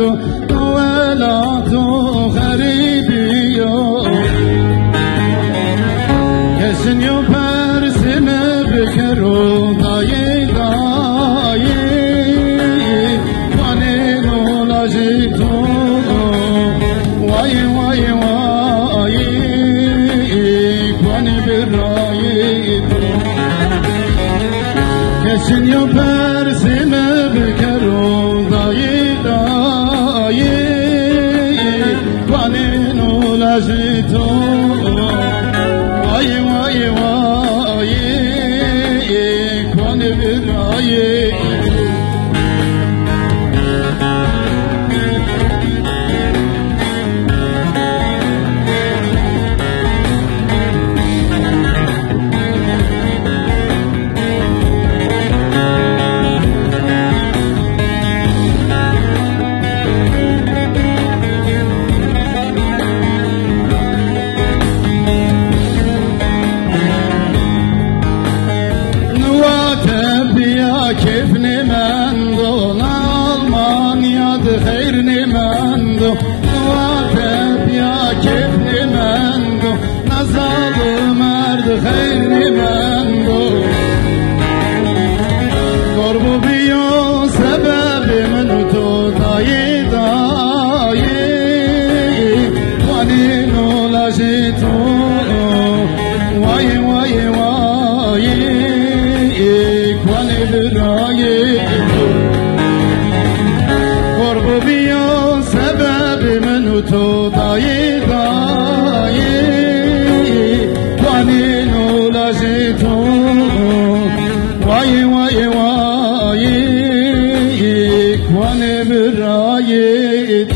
دو ولات غریبی کسین یو پرسینه بکرو دایی دایی وانی نولاجی تو وای وای وای وانی برای تو کسین یو پرسینه بکرو دایی دایی وانی نولاجی تو وای وای وای وانی برای keyfini mendo Almanya'da xeyrini mendo Nuvatep ya keyfini mendo Nazalı merdi xeyrini mendo Korbu biyo sebebi menutu dayi dayi Vanin olajitu Vay vay vay Vani birayı Korbu biyo sebebi menutu dayi dayi Vani nulajitu Vay vay vay Vani birayı